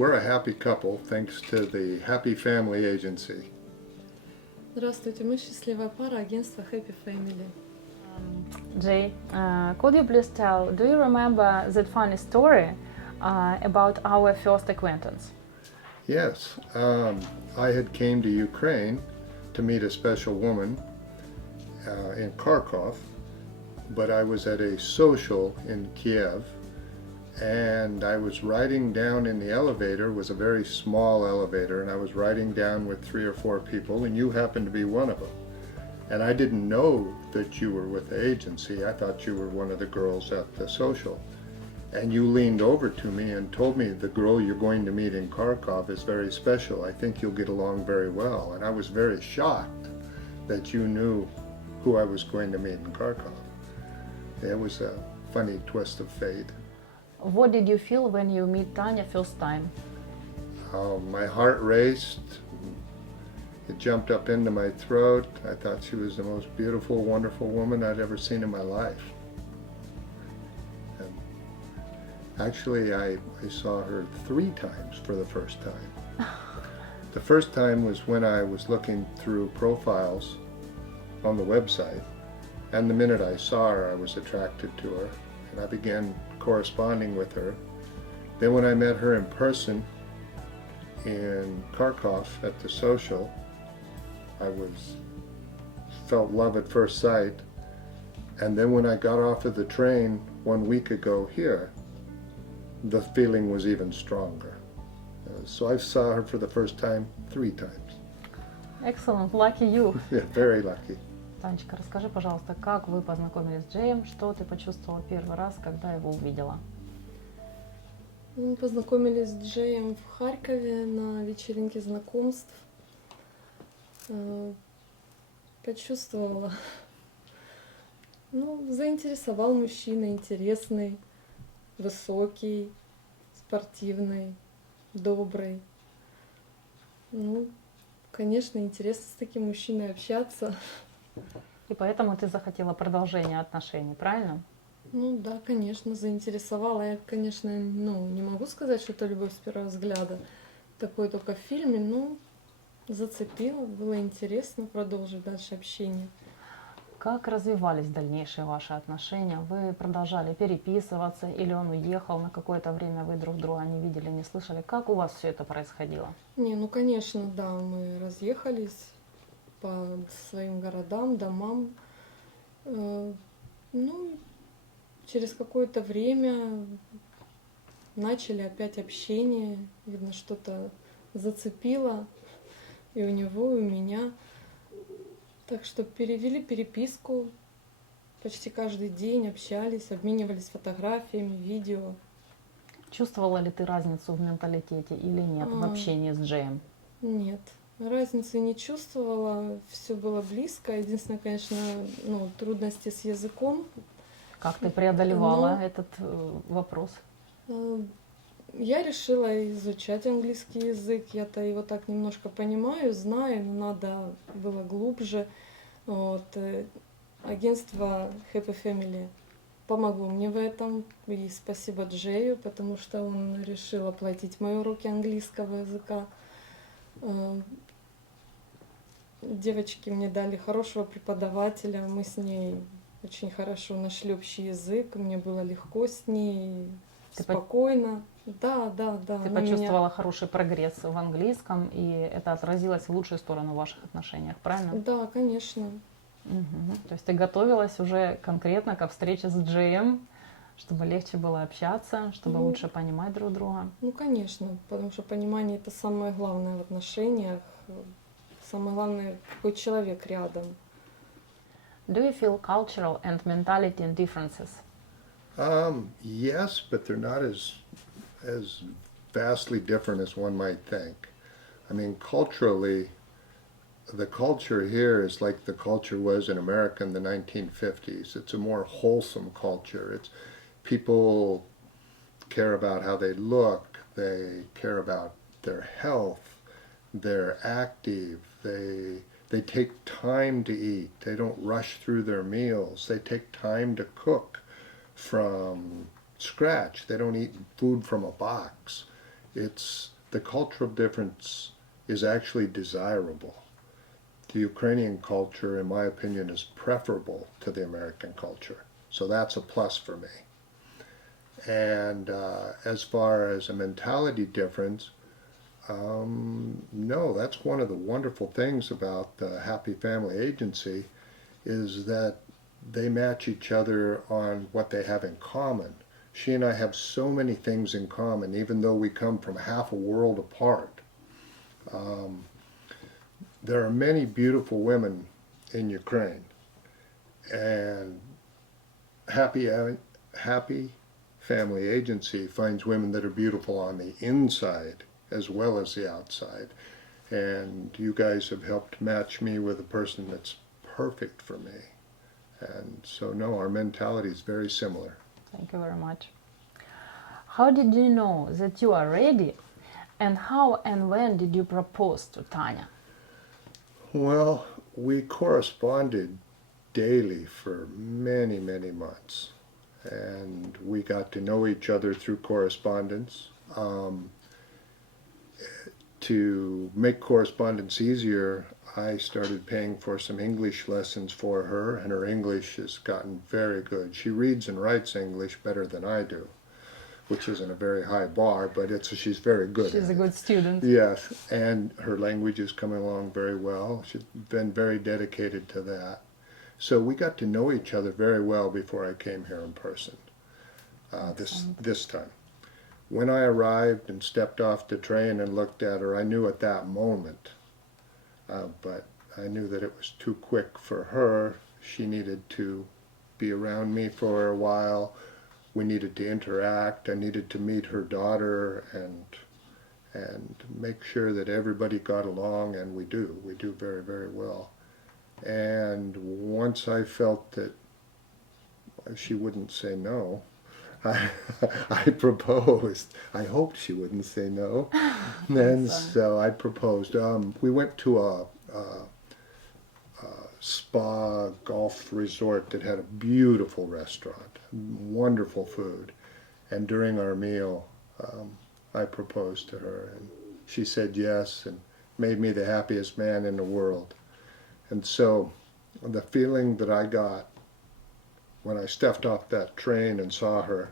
we're a happy couple thanks to the Happy Family agency. Здравствуйте, мы счастливая пара, агентства Happy Family. Jay, could you please tell, do you remember that funny story about our first acquaintance? Yes, I had came to Ukraine to meet a special woman in Kharkov, but I was at a social in Kiev, and I was riding down in the elevator. It was a very small elevator, and I was riding down with 3 or 4 people, and you happened to be one of them. And I didn't know that you were with the agency. I thought you were one of the girls at the social. And you leaned over to me and told me, the girl you're going to meet in Kharkov is very special. I think you'll get along very well. And I was very shocked that you knew who I was going to meet in Kharkov. It was a funny twist of fate. What did you feel when you meet Tanya first time? My heart raced. It jumped up into my throat. I thought she was the most beautiful, wonderful woman I'd ever seen in my life. And actually, I saw her 3 times for the first time. The first time was when I was looking through profiles on the website, and the minute I saw her, I was attracted to her, and I began corresponding with her. Then when I met her in person in Kharkov at the social, I felt love at first sight. And then when I got off of the train 1 week ago here, the feeling was even stronger. So I saw her for the first time 3 times. Excellent, lucky you. Yeah, very lucky. Танечка, расскажи, пожалуйста, как вы познакомились с Джеем, что ты почувствовала первый раз, когда его увидела? Мы познакомились с Джеем в Харькове на вечеринке знакомств. Почувствовала. Заинтересовал мужчина, интересный, высокий, спортивный, добрый. Конечно, интересно с таким мужчиной общаться. И поэтому ты захотела продолжения отношений, правильно? Да, конечно, заинтересовала. Я, конечно, не могу сказать, что это любовь с первого взгляда. Такое только в фильме, зацепило, было интересно продолжить дальше общение. Как развивались дальнейшие ваши отношения? Вы продолжали переписываться или он уехал на какое-то время, вы друг друга не видели, не слышали? Как у вас все это происходило? Конечно, да, мы разъехались по своим городам, домам. Через какое-то время начали опять общение, видно, что-то зацепило и у него, и у меня. Так что перевели переписку, почти каждый день общались, обменивались фотографиями, видео. Чувствовала ли ты разницу в менталитете или нет в общении с Джеем? Нет, разницы не чувствовала, все было близко. Единственное, конечно, трудности с языком. Как ты преодолевала этот вопрос? Я решила изучать английский язык. Я-то его так немножко понимаю, знаю, но надо было глубже. Агентство Happy Family помогло мне в этом. И спасибо Джею, потому что он решил оплатить мои уроки английского языка. Девочки мне дали хорошего преподавателя. Мы с ней очень хорошо нашли общий язык. Мне было легко с ней, спокойно. Да. Ты почувствовала хороший прогресс в английском, и это отразилось в лучшую сторону в ваших отношениях, правильно? Да, конечно. Угу. То есть ты готовилась уже конкретно ко встрече с Джеем, чтобы легче было общаться, чтобы лучше понимать друг друга? Конечно, потому что понимание — это самое главное в отношениях. Самое главное, какой человек рядом. Do you feel cultural and mentality differences? Yes, but they're not as vastly different as one might think. I mean, culturally, the culture here is like the culture was in America in the 1950s. It's a more wholesome culture. It's people care about how they look, they care about their health, they're active, they take time to eat, they don't rush through their meals, they take time to cook from scratch, they don't eat food from a box. It's the cultural difference is actually desirable. The Ukrainian culture, in my opinion, is preferable to the American culture. So that's a plus for me. And as far as a mentality difference, no, that's one of the wonderful things about the Happy Family Agency is that they match each other on what they have in common. She and I have so many things in common, even though we come from half a world apart. There are many beautiful women in Ukraine, and Happy Family Agency finds women that are beautiful on the inside as well as the outside. And you guys have helped match me with a person that's perfect for me. And so, no, our mentality is very similar. Thank you very much. How did you know that you are ready, and how and when did you propose to Tanya? Well, we corresponded daily for many, many months. And we got to know each other through correspondence. To make correspondence easier, I started paying for some English lessons for her, and her English has gotten very good. She reads and writes English better than I do, which isn't a very high bar, but she's very good. She's a good student. Yes, and her language is coming along very well. She's been very dedicated to that. So we got to know each other very well before I came here in person this time. When I arrived and stepped off the train and looked at her, I knew at that moment, but I knew that it was too quick for her. She needed to be around me for a while. We needed to interact. I needed to meet her daughter and make sure that everybody got along, and we do very, very well. And once I felt that she wouldn't say no, I proposed. I hoped she wouldn't say no. And so I proposed. We went to a spa golf resort that had a beautiful restaurant, wonderful food. And during our meal, I proposed to her. And she said yes and made me the happiest man in the world. And so the feeling that I got when I stepped off that train and saw her,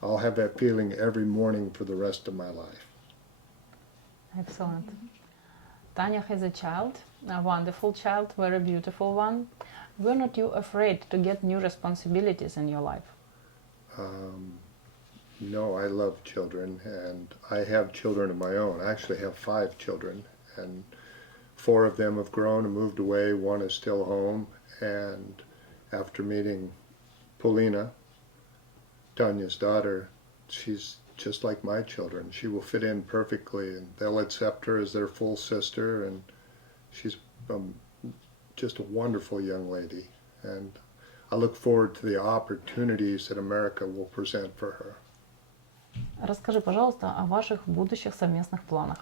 I'll have that feeling every morning for the rest of my life. Excellent. Tanya has a child, a wonderful child, very beautiful one. Were not you afraid to get new responsibilities in your life? No, I love children, and I have children of my own. I actually have 5 children, and 4 of them have grown and moved away. 1 is still home, and after meeting Olena, Tanya's daughter, she's just like my children. She will fit in perfectly, and they'll accept her as their full sister, and she's just a wonderful young lady. And I look forward to the opportunities that America will present for her. Расскажи, пожалуйста, о ваших будущих совместных планах.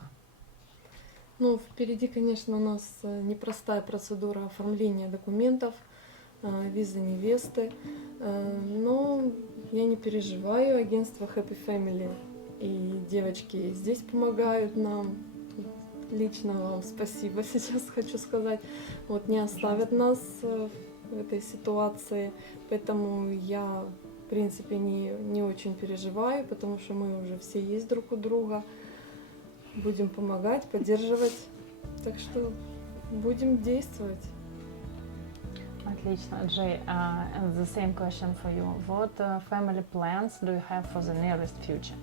Ну, впереди, конечно, у нас непростая процедура оформления документов, визы невесты, но я не переживаю, агентство Happy Family и девочки здесь помогают нам. Лично вам спасибо сейчас хочу сказать. Вот не оставят нас в этой ситуации, поэтому я, в принципе, не очень переживаю, потому что мы уже все есть друг у друга. Будем помогать, поддерживать, так что будем действовать. Отлично, Jay. And the same question for you. What family plans do you have for the nearest future?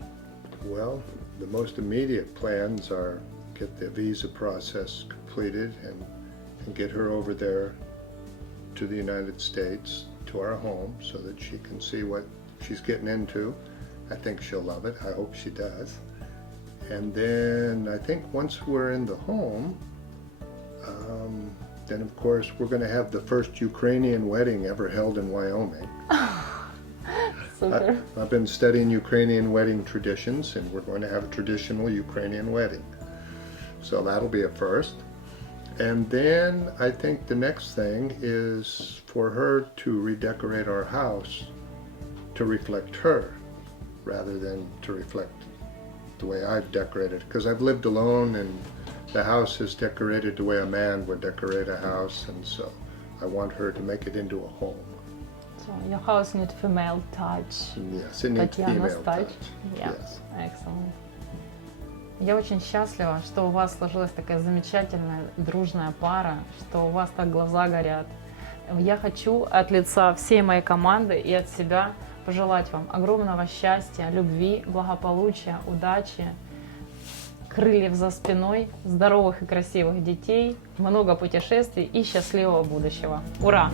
Well, the most immediate plans are get the visa process completed and get her over there to the United States, to our home, so that she can see what she's getting into. I think she'll love it. I hope she does. And then I think once we're in the home, then of course we're going to have the first Ukrainian wedding ever held in Wyoming. Super. I've been studying Ukrainian wedding traditions, and we're going to have a traditional Ukrainian wedding. So that'll be a first. And then I think the next thing is for her to redecorate our house to reflect her rather than to reflect the way I've decorated, because I've lived alone and the house is decorated the way a man would decorate a house, and so I want her to make it into a home. So your house needs female touch. Yes, it needs Tatiana's female touch. touch. Yeah. Yes. Excellent. Я очень счастлива, что у вас сложилась такая замечательная дружная пара, что у вас так глаза горят. Я хочу от лица всей моей команды и от себя пожелать вам огромного счастья, любви, благополучия, удачи, крыльев за спиной, здоровых и красивых детей, много путешествий и счастливого будущего. Ура!